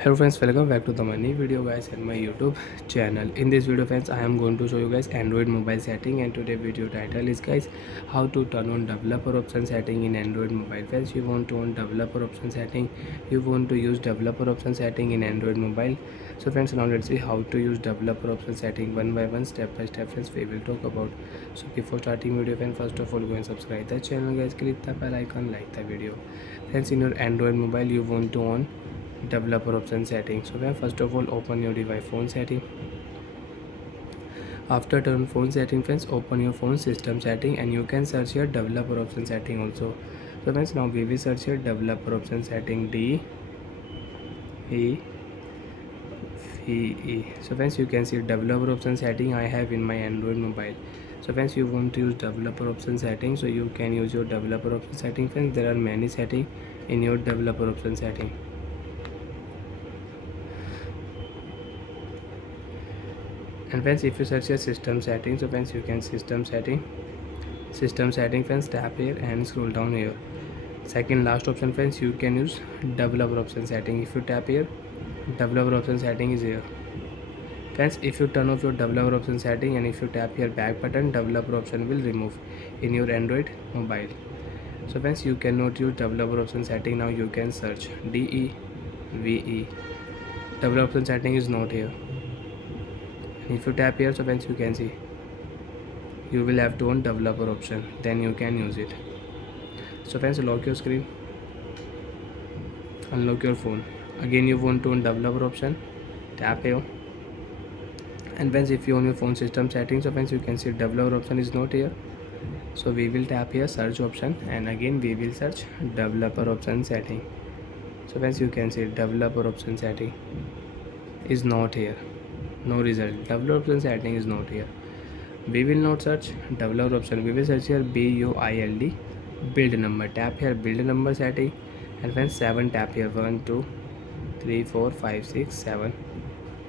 Hello friends, welcome back to the my new video guys and my YouTube channel. In this video friends, I am going to show you guys Android mobile setting, and today video title is guys how to turn on developer option setting in Android mobile. Friends, you want to on developer option setting, you want to use developer option setting in Android mobile. So friends, now let's see how to use developer option setting one by one, step by step friends we will talk about. So before starting video friends, first of all go and subscribe the channel guys, click the bell icon, like the video. Friends, in your Android mobile you want to on developer option setting. So when first of all open your device phone setting. After turn phone setting friends, open your phone system setting and you can search here developer option setting also. So friends, now we will search here developer option setting D E V E. So friends, you can see developer option setting I have in my Android mobile. So friends, you want to use developer option setting, so you can use your developer option setting friends. There are many settings in your developer option setting. And friends, if you search your system settings, so friends you can system setting friends, tap here and scroll down here. Second last option friends, you can use developer option setting. If you tap here, developer option setting is here. Friends, if you turn off your developer option setting and if you tap here back button, developer option will remove in your Android mobile. So friends, you cannot use developer option setting. Now you can search DEVE. Developer option setting is not here. If you tap here, so friends you can see you will have to on developer option, then you can use it. So friends, lock your screen, unlock your phone. Again you want to on developer option, tap here. And friends, if you on your phone system settings, so friends you can see developer option is not here. So we will tap here search option and again we will search developer option setting. So friends, you can see developer option setting is not here, no result. Developer option setting is not here. We will not search developer option, we will search here BUILD build number. Tap here build number setting and then 7, tap here 1 2 3 4 5 6 7.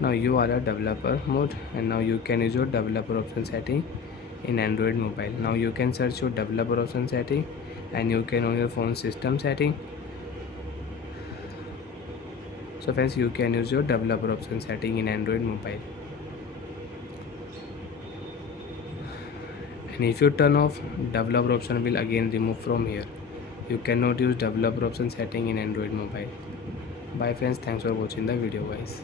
Now you are a developer mode and now you can use your developer option setting in Android mobile. Now you can search your developer option setting and you can on your phone system setting. So friends, you can use your developer option setting in Android mobile. And if you turn off, developer option will again remove from here. You cannot use developer option setting in Android mobile. Bye friends, thanks for watching the video guys.